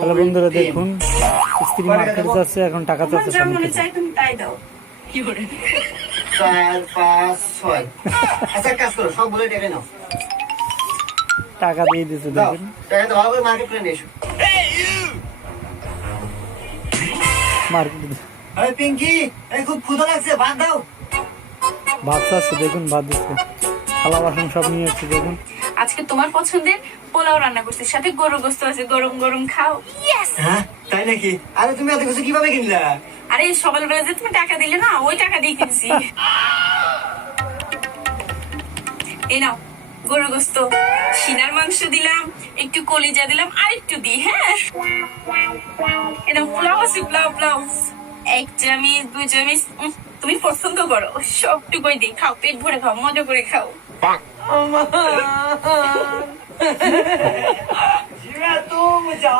Hello বন্ধুরা, দেখুন স্ত্রী মার্কেট যাচ্ছে, এখন টাকা চাচ্ছে স্বামী থেকে। চাই তুমি তাই দাও। কি করে 4 5 6 আচ্ছা কাজ করো, সব বলে টাকা নাও। টাকা দিয়ে দিচ্ছে দাও দেখুন। টাকা তো ভালো করে মার্কেট করে নিয়ে এসো। মার্কেট আরে পিঙ্কি, এই খুব ক্ষুধা লাগছে, ভাত দাও। ভাত চাচ্ছে দেখুন, ভাত দিচ্ছে, থালা বাসন সব নিয়ে এসছে দেখুন। আজকে তোমার পছন্দের পোলাও রান্না করছি, সাথে গরুর গোশত আছে, গরম গরম খাও। ইয়েস। হ্যাঁ তাই নাকি? আরে তুমি এত কিছু কিভাবে কিনলা? আরে সকালবেলা যে তুমি টাকা দিলে না, ওই টাকা দিয়ে কিনছি। এই নাও গরুর গোশত, সিনার মাংস দিলাম, একটু কলিজা দিলাম, আর একটু দিই। হ্যাঁ, এটা পোলাও আছে, পোলাও পোলাও 1 চামচ 2 চামচ তুমি পছন্দ করো সবটুকুই দিই। খাও, পেট ভরে খাও, মজা করে খাও। জিয়া তো মজা।